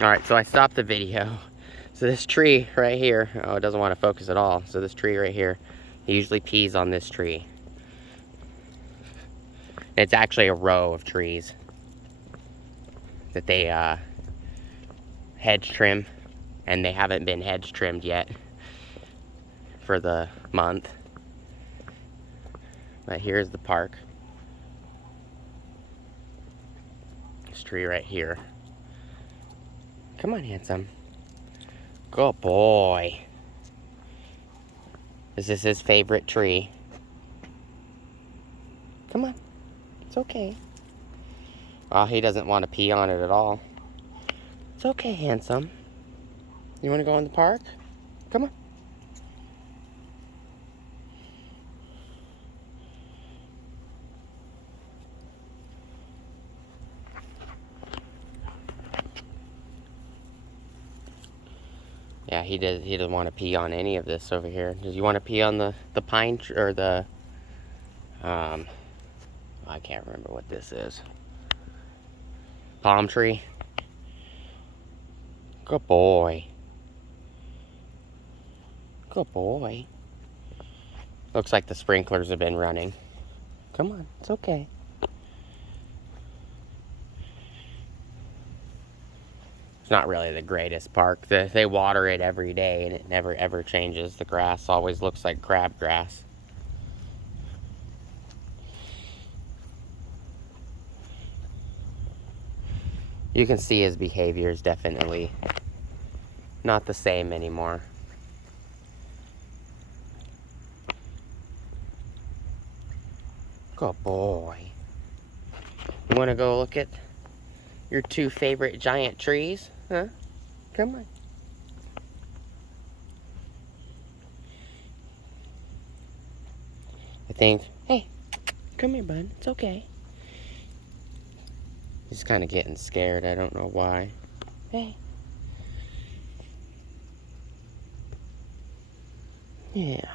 Alright, so I stopped the video. So this tree right here, oh, it doesn't want to focus at all. So this tree right here, he usually pees on this tree. It's actually a row of trees that they hedge trim, and they haven't been hedge trimmed yet for the month. But here's the park. This tree right here. Come on, handsome. Good boy. This is his favorite tree. Come on. It's okay. Oh, he doesn't want to pee on it at all. It's okay, handsome. You want to go in the park? Come on. Yeah, he doesn't want to pee on any of this over here. Does you want to pee on the pine tree, or the I can't remember what this is. Palm tree. Good boy. Good boy. Looks like the sprinklers have been running. Come on, it's okay. It's not really the greatest park. They water it every day, and it never ever changes. The grass always looks like crabgrass. You can see his behavior is definitely not the same anymore. Good boy. You want to go look at your two favorite giant trees? Huh? Come on. I think, hey, come here, bud. It's okay. He's kind of getting scared. I don't know why. Hey. Yeah.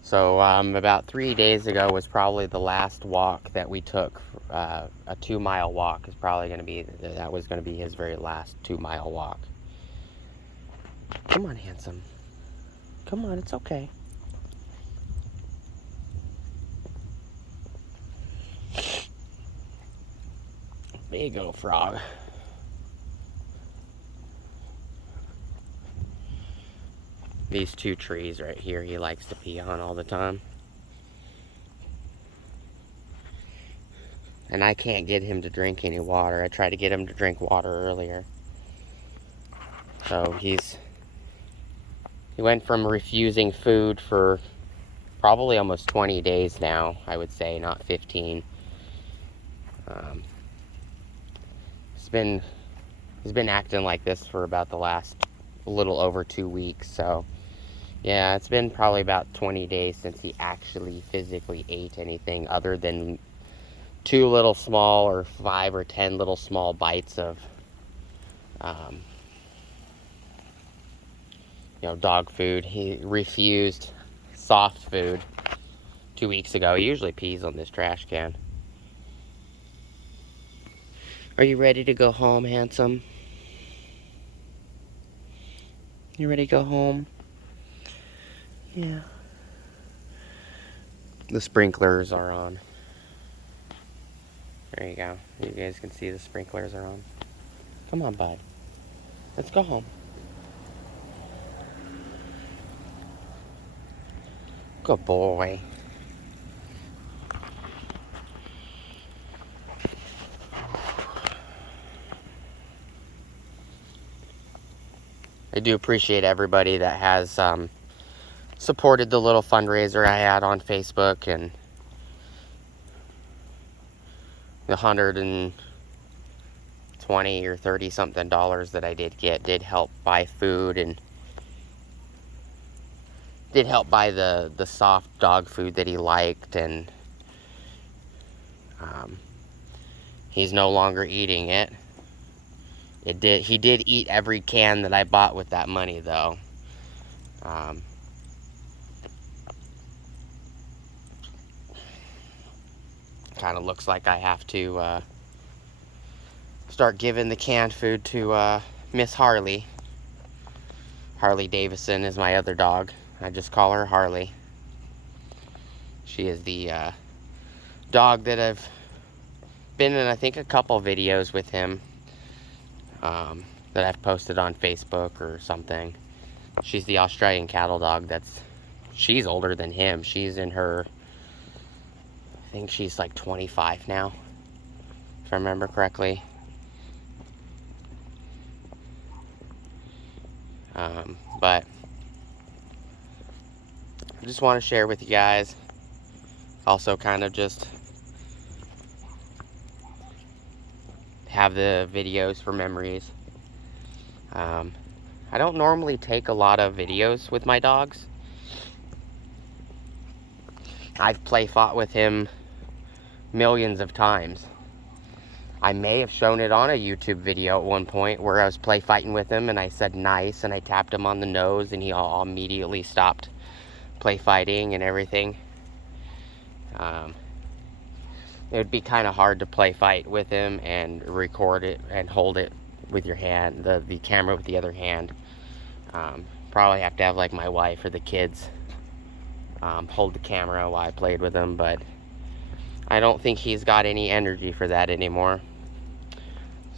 So about 3 days ago was probably the last walk that we took. A 2-mile walk is probably going to be, that was going to be his very last 2-mile walk. Come on, handsome. Come on, it's okay. There you go, frog. These two trees right here, he likes to pee on all the time. And I can't get him to drink any water. I tried to get him to drink water earlier. So he went from refusing food for probably almost 20 days now, I would say, not 15. He's been acting like this for about the last little over 2 weeks. So yeah, it's been probably about 20 days since he actually physically ate anything other than 2 little small, or 5 or 10 little small bites of dog food. He refused soft food 2 weeks ago. He usually pees on this trash can. Are you ready to go home, handsome? You ready to go home? Yeah. The sprinklers are on. There you go. You guys can see the sprinklers are on. Come on, bud. Let's go home. Good boy. I do appreciate everybody that has supported the little fundraiser I had on Facebook, and the $120 or $30 something that I did get did help buy food, and did help buy the soft dog food that he liked, and he's no longer eating it. He did eat every can that I bought with that money, though. Kind of looks like I have to start giving the canned food to Miss Harley. Harley Davison is my other dog. I just call her Harley. She is the dog that I've been in, I think, a couple videos with him that I've posted on Facebook or something. She's the Australian cattle dog she's older than him. She's in her, I think she's like 25 now, if I remember correctly. But I just want to share with you guys. Also kind of just have the videos for memories. I don't normally take a lot of videos with my dogs. I've play fought with him millions of times. I may have shown it on a YouTube video at one point where I was play fighting with him and I said nice and I tapped him on the nose and he all immediately stopped play fighting and everything. It would be kind of hard to play fight with him and record it and hold it with your hand, the camera with the other hand. Probably have to have like my wife or the kids hold the camera while I played with him, but I don't think he's got any energy for that anymore.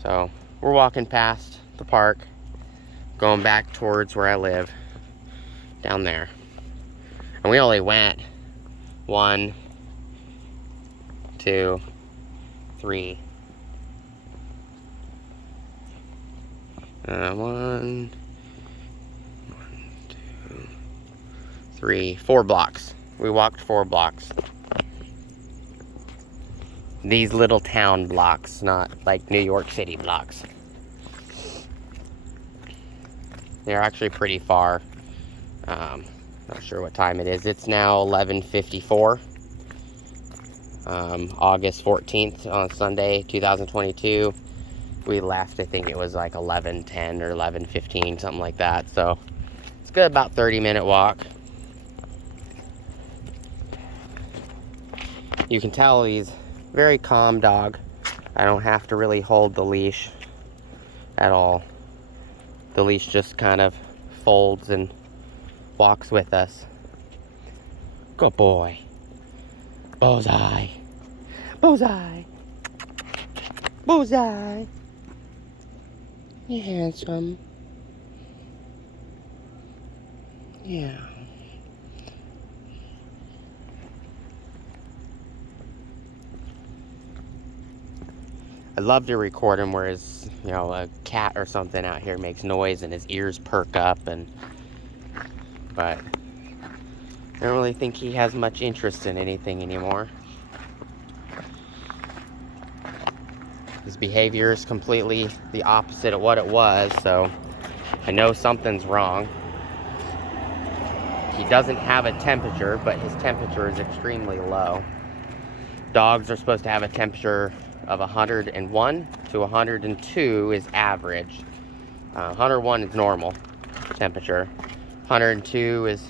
So we're walking past the park, going back towards where I live, down there. And we only went 1, 2, 3. 1, 2, 3, 4 blocks. We walked 4 blocks. These little town blocks, not like New York City blocks. They're actually pretty far. Not sure what time it is. It's now 11:54. August 14th on Sunday, 2022. We left, I think it was like 11:10 or 11:15, something like that. So it's good, about 30-minute walk. You can tell he's a very calm dog. I don't have to really hold the leash at all. The leash just kind of folds and walks with us. Good boy. Bullseye. Bullseye. Bullseye. You're handsome. Yeah. I'd love to record him where his, a cat or something out here makes noise and his ears perk up, but I don't really think he has much interest in anything anymore. His behavior is completely the opposite of what it was, so I know something's wrong. He doesn't have a temperature, but his temperature is extremely low. Dogs are supposed to have a temperature of 101 to 102 is average. 101 is normal temperature. 102 is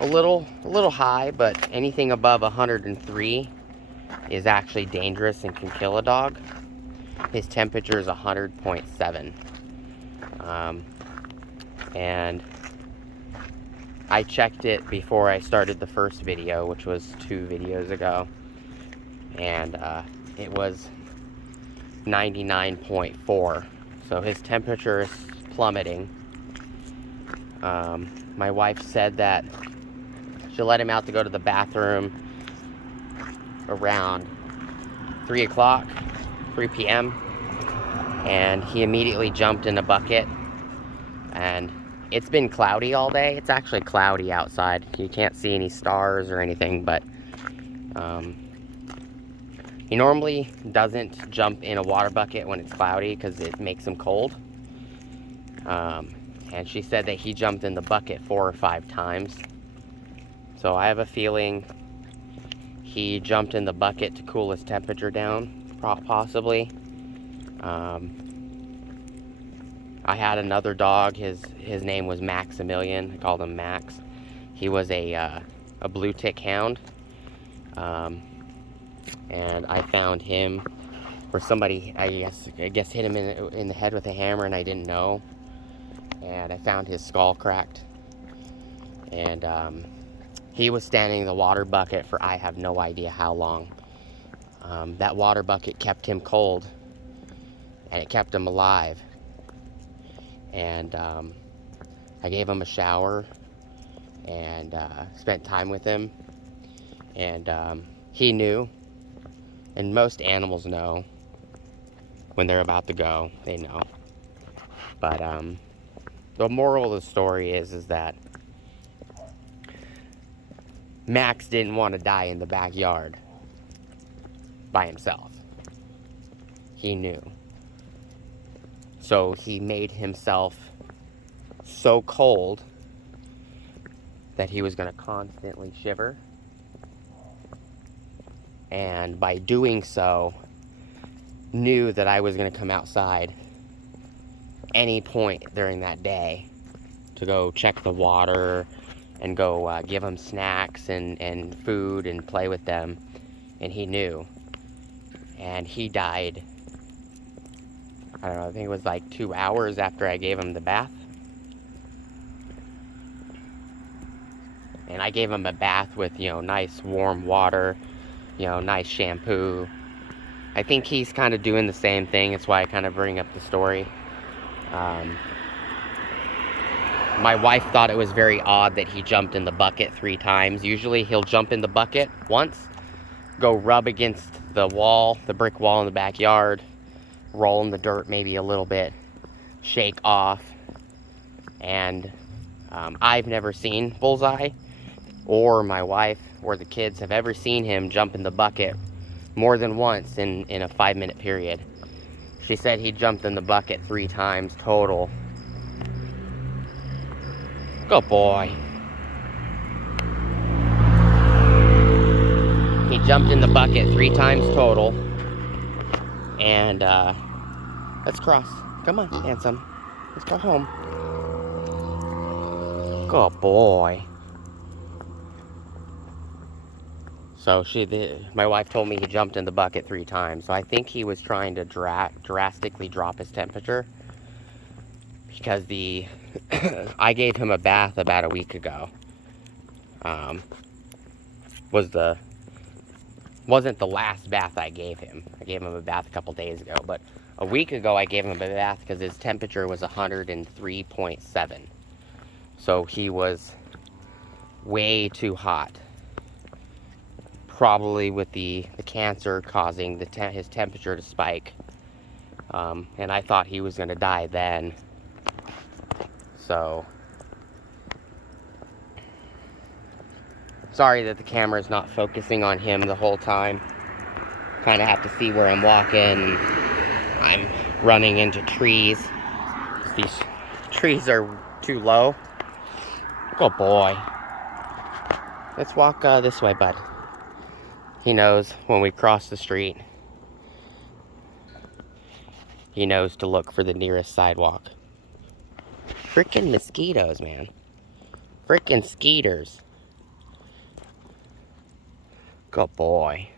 a little high, but anything above 103 is actually dangerous and can kill a dog. His temperature is 100.7. And I checked it before I started the first video, which was 2 videos ago, and it was 99.4. So his temperature is plummeting. My wife said that she'll let him out to go to the bathroom around 3 o'clock, 3 p.m. and he immediately jumped in a bucket. And it's been cloudy all day. It's actually cloudy outside. You can't see any stars or anything, but he normally doesn't jump in a water bucket when it's cloudy because it makes him cold. And she said that he jumped in the bucket 4 or 5 times. So I have a feeling he jumped in the bucket to cool his temperature down, possibly. I had another dog. His name was Maximilian. I called him Max. He was a blue tick hound. And I found him where somebody, I guess hit him in the head with a hammer, and I didn't know. And I found his skull cracked. And he was standing in the water bucket for I have no idea how long. That water bucket kept him cold, and it kept him alive. And I gave him a shower and spent time with him. And he knew, and most animals know when they're about to go. They know. But the moral of the story is that Max didn't want to die in the backyard by himself. He knew. So he made himself so cold that he was going to constantly shiver. And by doing so, knew that I was going to come outside any point during that day to go check the water and go give him snacks and food and play with them. And he knew. And he died, I don't know, I think it was like 2 hours after I gave him the bath. And I gave him a bath with, nice warm water, nice shampoo. I think he's kind of doing the same thing. That's why I kind of bring up the story. My wife thought it was very odd that he jumped in the bucket 3 times. Usually he'll jump in the bucket once, go rub against the wall, the brick wall in the backyard, roll in the dirt maybe a little bit, shake off. And I've never seen Bullseye, or my wife, or the kids have ever seen him jump in the bucket more than once in a 5-minute period. She said he jumped in the bucket 3 times total. Good boy. He jumped in the bucket 3 times total. And let's cross. Come on, handsome. Let's go home. Good boy. So my wife told me he jumped in the bucket 3 times. So I think he was trying to drastically drop his temperature, because I gave him a bath about a week ago. Wasn't the last bath I gave him. I gave him a bath a couple days ago, but a week ago I gave him a bath because his temperature was 103.7. So he was way too hot. Probably with the cancer causing his temperature to spike. And I thought he was going to die then. So, sorry that the camera is not focusing on him the whole time. Kind of have to see where I'm walking. And I'm running into trees. These trees are too low. Good boy. Let's walk this way, bud. He knows when we cross the street. He knows to look for the nearest sidewalk. Frickin' mosquitoes, man. Frickin' skeeters. Good boy.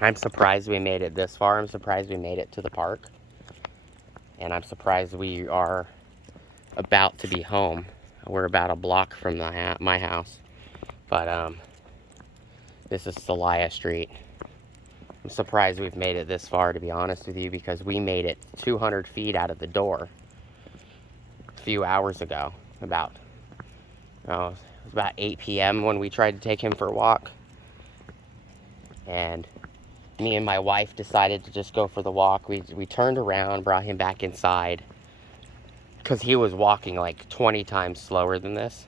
I'm surprised we made it this far. I'm surprised we made it to the park. And I'm surprised we are about to be home. We're about a block from my house. But this is Celaya Street. I'm surprised we've made it this far, to be honest with you, because we made it 200 feet out of the door a few hours ago. It was about 8 p.m. when we tried to take him for a walk. And me and my wife decided to just go for the walk. We turned around, brought him back inside, because he was walking like 20 times slower than this.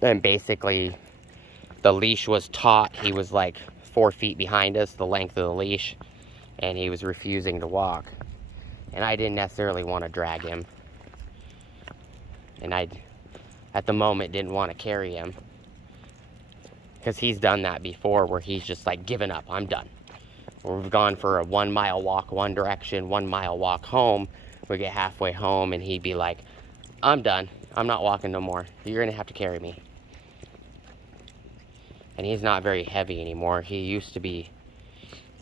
And basically, the leash was taut. He was like 4 feet behind us, the length of the leash, and he was refusing to walk. And I didn't necessarily want to drag him. And I, at the moment, didn't want to carry him, because he's done that before, where he's just like, given up, I'm done. We've gone for a 1 mile walk one direction, 1 mile walk home. We get halfway home and he'd be like, I'm done. I'm not walking no more. You're gonna have to carry me. and he's not very heavy anymore. He used to be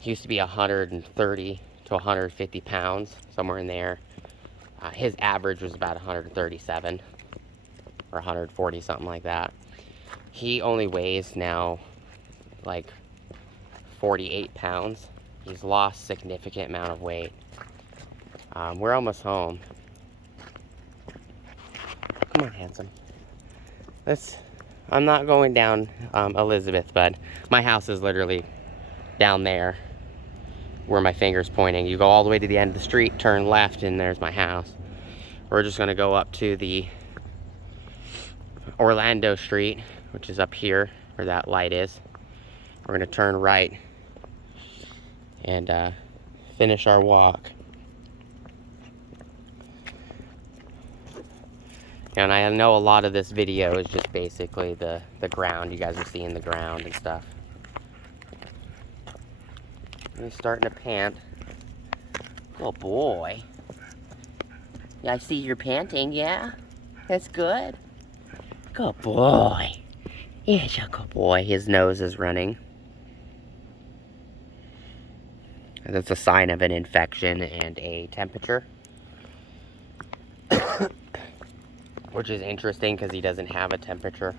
130 to 150 pounds, somewhere in there. His average was about 137 or 140, something like that. He only weighs now like 48 pounds. He's lost a significant amount of weight. We're almost home. Come on, handsome. I'm not going down Elizabeth, but my house is literally down there where my finger's pointing. You go all the way to the end of the street, turn left, and there's my house. We're just gonna go up to the Orlando Street, which is up here where that light is. We're gonna turn right and finish our walk. And I know a lot of this video is just basically the ground. You guys are seeing the ground and stuff. He's starting to pant. Oh boy. Yeah, I see you're panting, yeah? That's good. Good boy. He's a good boy. His nose is running. That's a sign of an infection and a temperature. Which is interesting because he doesn't have a temperature.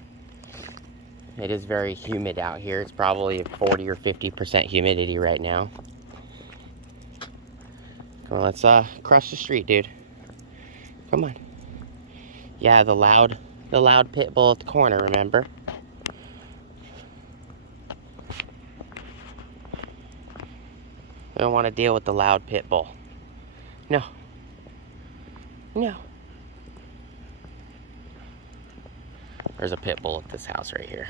It is very humid out here. It's probably 40 or 50% humidity right now. Well, let's cross the street, dude. Come on. Yeah, the loud pit bull at the corner, remember? I don't want to deal with the loud pit bull. No. No. There's a pit bull at this house right here.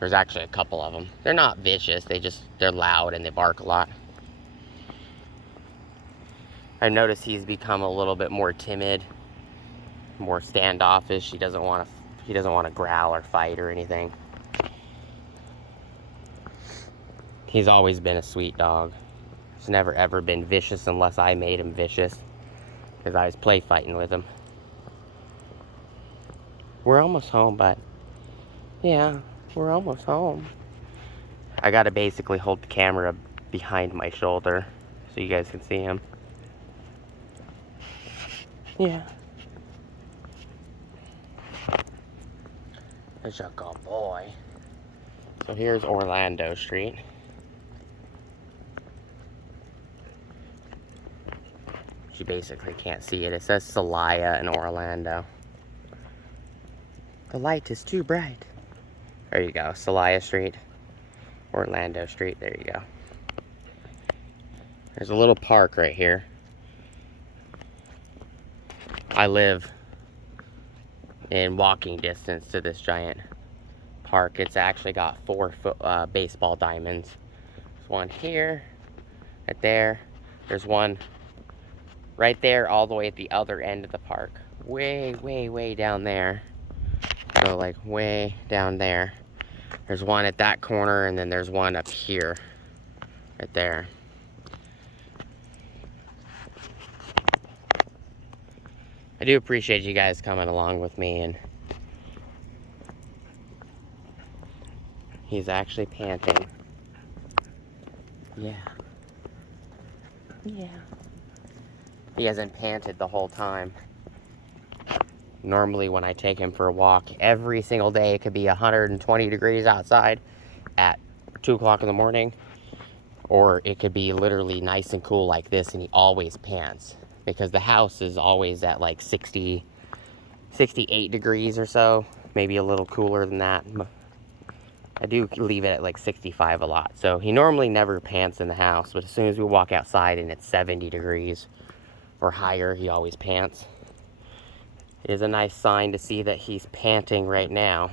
There's actually a couple of them. They're not vicious, they're loud and they bark a lot. I noticed he's become a little bit more timid, more standoffish. He doesn't want to growl or fight or anything. He's always been a sweet dog. He's never ever been vicious unless I made him vicious, because I was play fighting with him. We're almost home, but yeah, we're almost home. I gotta basically hold the camera behind my shoulder so you guys can see him. Yeah. There's a good boy. So here's Orlando Street. You basically can't see it. It says Celaya in Orlando. The light is too bright. There you go, Celaya Street, Orlando Street, there you go. There's a little park right here. I live in walking distance to this giant park. It's actually got 4 baseball diamonds. There's one here, right there. There's one right there all the way at the other end of the park. Way, way, way down there. So like way down there. There's one at that corner, and then there's one up here, right there. I do appreciate you guys coming along with me, and he's actually panting. Yeah. Yeah. He hasn't panted the whole time. Normally when I take him for a walk, every single day, it could be 120 degrees outside at 2 o'clock in the morning, or it could be literally nice and cool like this, and he always pants because the house is always at like 68 degrees or so, maybe a little cooler than that. I do leave it at like 65 a lot, so he normally never pants in the house, but as soon as we walk outside and it's 70 degrees or higher, he always pants. It is a nice sign to see that he's panting right now,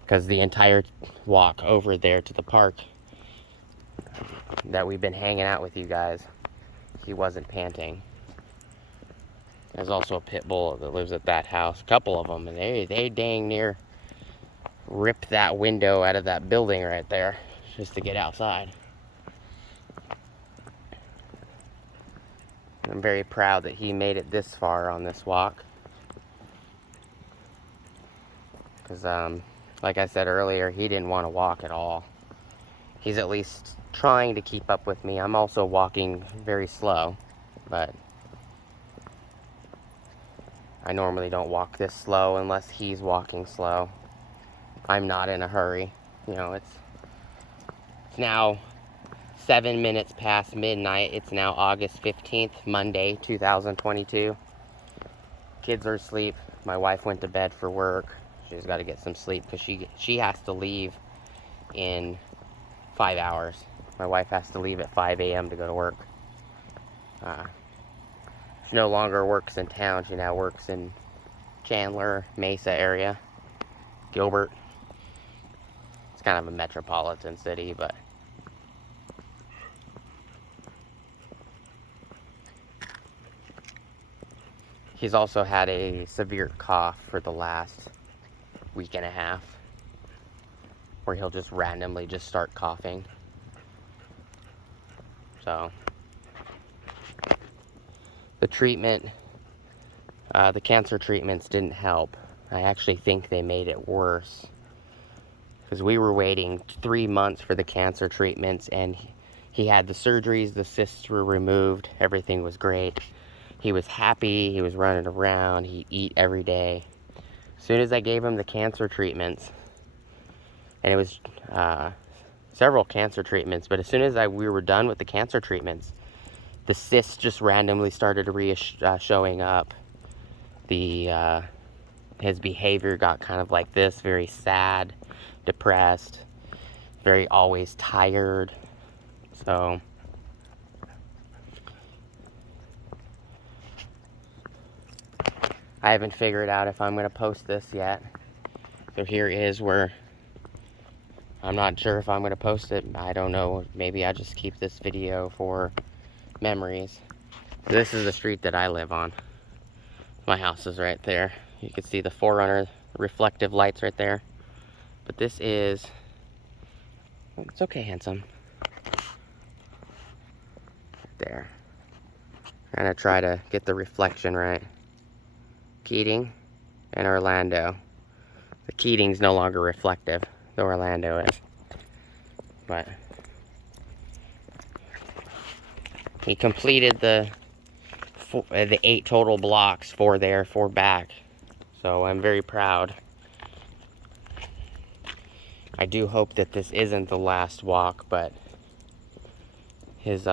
because the entire walk over there to the park that we've been hanging out with you guys, he wasn't panting. There's also a pit bull that lives at that house, a couple of them, and they dang near ripped that window out of that building right there just to get outside. I'm very proud that he made it this far on this walk, because like I said earlier, he didn't want to walk at all. He's at least trying to keep up with me. I'm also walking very slow, but I normally don't walk this slow unless he's walking slow. I'm not in a hurry. You know, it's now 7 minutes past midnight. It's now August 15th, Monday, 2022. Kids are asleep. My wife went to bed for work. She's got to get some sleep because she has to leave in 5 hours. My wife has to leave at 5 a.m. to go to work. She no longer works in town. She now works in Chandler, Mesa area, Gilbert. It's kind of a metropolitan city, but he's also had a severe cough for the last week and a half, where he'll just randomly just start coughing. So the treatment, the cancer treatments didn't help. I actually think they made it worse, because we were waiting 3 months for the cancer treatments, and he had the surgeries, the cysts were removed, everything was great. He was happy, he was running around, he'd eat every day. As soon as I gave him the cancer treatments, and it was several cancer treatments, but as soon as we were done with the cancer treatments, the cysts just randomly started showing up. His behavior got kind of like this, very sad, depressed, very always tired. So I haven't figured out if I'm going to post this yet. So here is where I'm not sure if I'm going to post it. I don't know. Maybe I just keep this video for memories. This is the street that I live on. My house is right there. You can see the 4Runner reflective lights right there. But this is... It's okay, handsome. There. I'm going to try to get the reflection right. Keating and Orlando. The Keating's no longer reflective. The Orlando is. But he completed the 8 total blocks, 4 there, 4 back. So I'm very proud. I do hope that this isn't the last walk, but his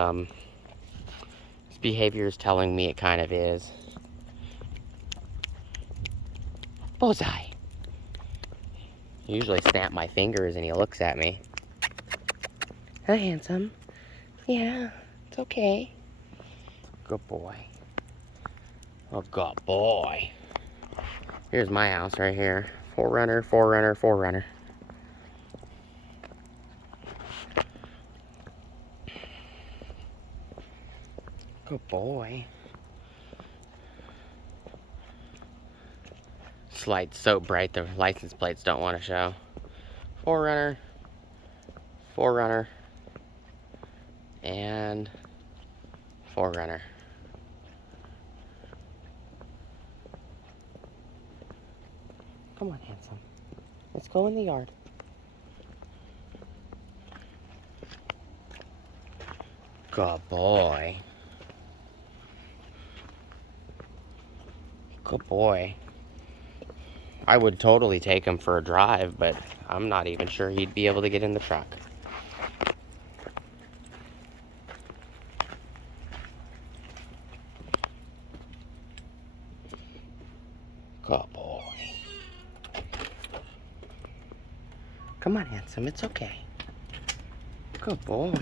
behavior is telling me it kind of is. Bullseye. Usually snap my fingers and he looks at me. Hi, handsome. Yeah, it's okay. Good boy. Oh, good boy. Here's my house right here. 4Runner, 4Runner, 4Runner. Good boy. This light's so bright the license plates don't want to show. 4Runner, 4Runner, and 4Runner. Come on, handsome. Let's go in the yard. Good boy. Good boy. I would totally take him for a drive, but I'm not even sure he'd be able to get in the truck. Good boy. Come on, handsome. It's okay. Good boy.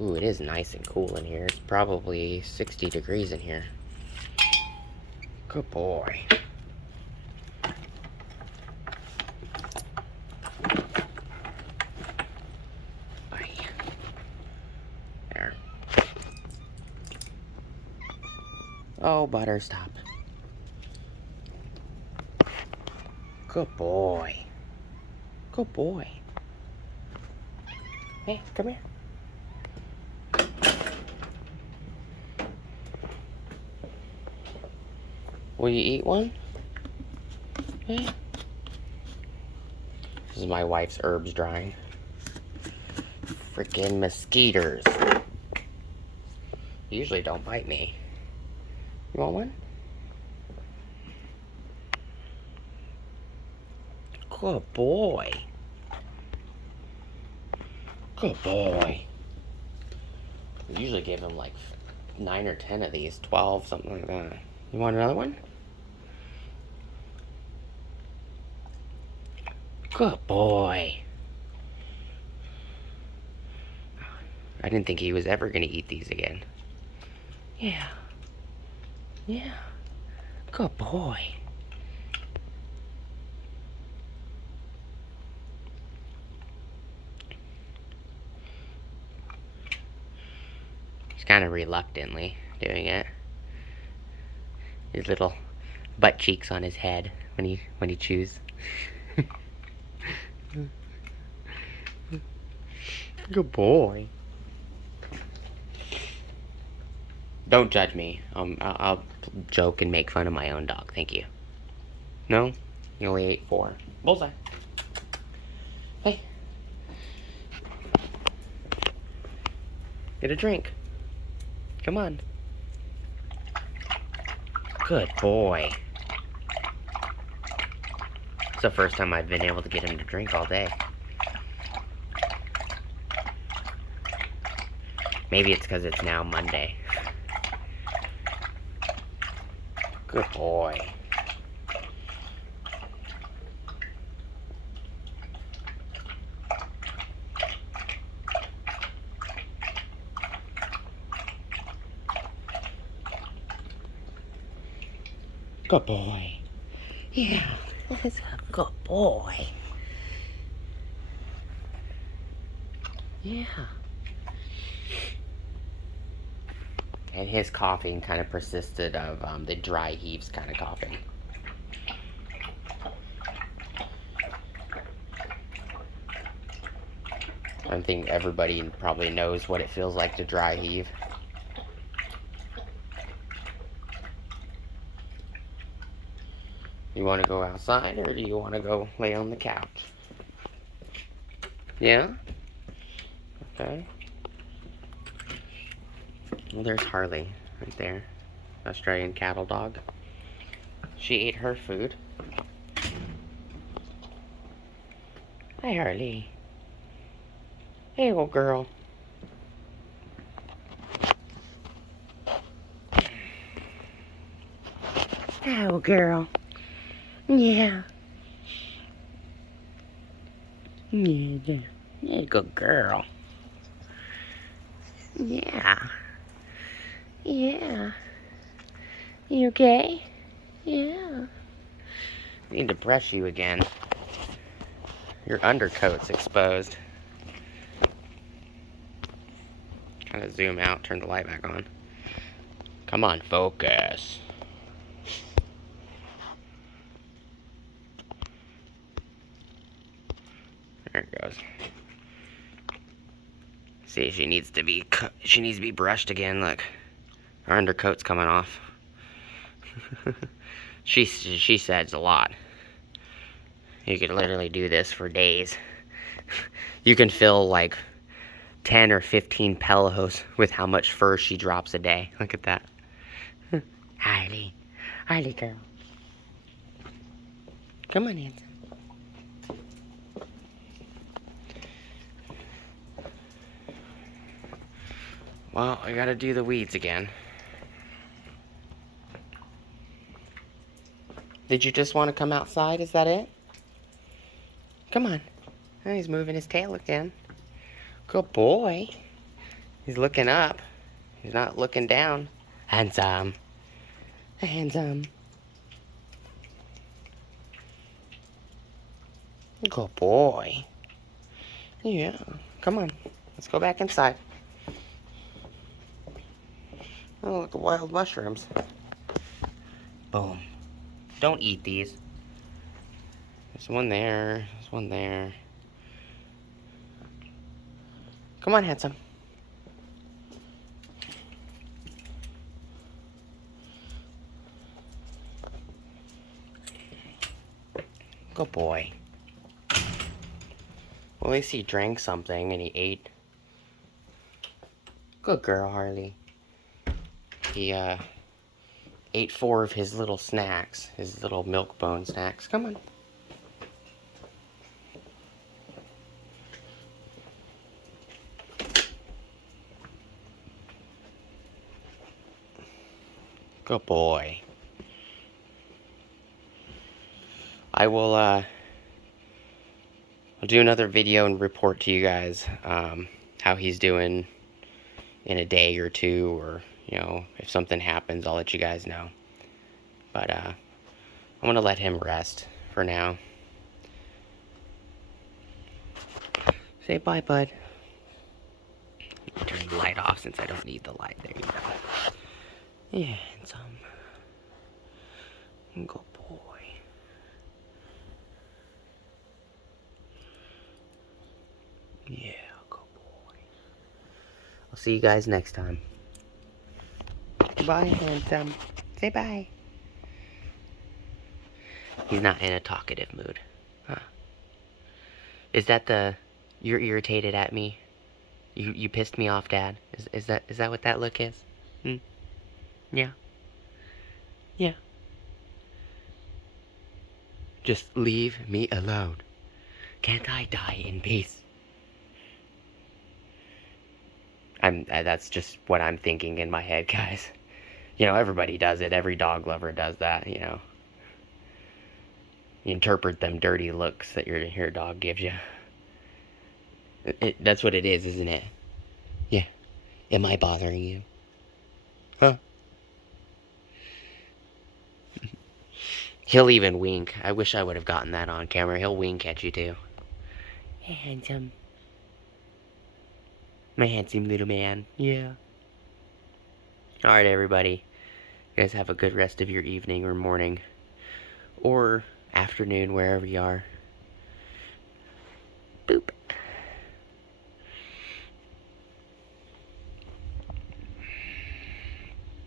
Ooh, it is nice and cool in here. It's probably 60 degrees in here. Good boy. There. Oh, Butter, stop. Good boy. Good boy. Hey, come here. Will you eat one? This is my wife's herbs drying. Freaking mosquitoes. Usually don't bite me. You want one? Good boy. Good boy. We usually give him like 9 or 10 of these, 12, something like that. You want another one? Good boy. I didn't think he was ever going to eat these again. Yeah. Yeah. Good boy. He's kind of reluctantly doing it. His little butt cheeks on his head when he chews. Good boy. Don't judge me. I'll joke and make fun of my own dog. Thank you. No? You only ate 4. Bullseye. Hey. Get a drink. Come on. Good boy. It's the first time I've been able to get him to drink all day. Maybe it's because it's now Monday. Good boy. Good boy. Yeah, that's a good boy. Yeah. And his coughing kind of persisted of the dry heaves kind of coughing. I think everybody probably knows what it feels like to dry heave. You want to go outside, or do you want to go lay on the couch? Yeah? Okay. Well, there's Harley right there. Australian cattle dog. She ate her food. Hi, Harley. Hey, old girl. Hi, old girl. Yeah. Yeah. Yeah, good girl. Yeah. Yeah. You okay? Yeah. I need to brush you again. Your undercoat's exposed. Kind of zoom out, turn the light back on. Come on, focus. There it goes. See, she needs to be brushed again. Look, her undercoat's coming off. she says a lot. You could literally do this for days. You can fill like 10 or 15 pillows with how much fur she drops a day. Look at that. Harley. Harley girl. Come on, handsome. Well, I gotta do the weeds again. Did you just want to come outside? Is that it? Come on. Oh, he's moving his tail again. Good boy. He's looking up. He's not looking down. Handsome. Handsome. Good boy. Yeah. Come on. Let's go back inside. Oh, look at wild mushrooms. Boom. Don't eat these. There's one there. There's one there. Come on, handsome. Good boy. Well, at least he drank something and he ate. Good girl, Harley. He, ate 4 of his little snacks. His little milk bone snacks. Come on. Good boy. I will, I'll do another video and report to you guys, how he's doing in a day or 2, or, you know, if something happens, I'll let you guys know. But, I'm gonna let him rest for now. Say bye, bud. Turn the light off since I don't need the light. There you go. Yeah, handsome. Good boy. Yeah, good boy. I'll see you guys next time. Bye, handsome. Say bye. He's not in a talkative mood. Huh. Is that the... You're irritated at me? You pissed me off, Dad? Is that what that look is? Hmm? Yeah. Yeah. Just leave me alone. Can't I die in peace? That's just what I'm thinking in my head, guys. You know, everybody does it. Every dog lover does that, you know. You interpret them dirty looks that your dog gives you. That's what it is, isn't it? Yeah. Am I bothering you? Huh? He'll even wink. I wish I would have gotten that on camera. He'll wink at you, too. Hey, handsome. My handsome little man. Yeah. Alright, everybody. You guys have a good rest of your evening or morning. Or afternoon, wherever you are. Boop.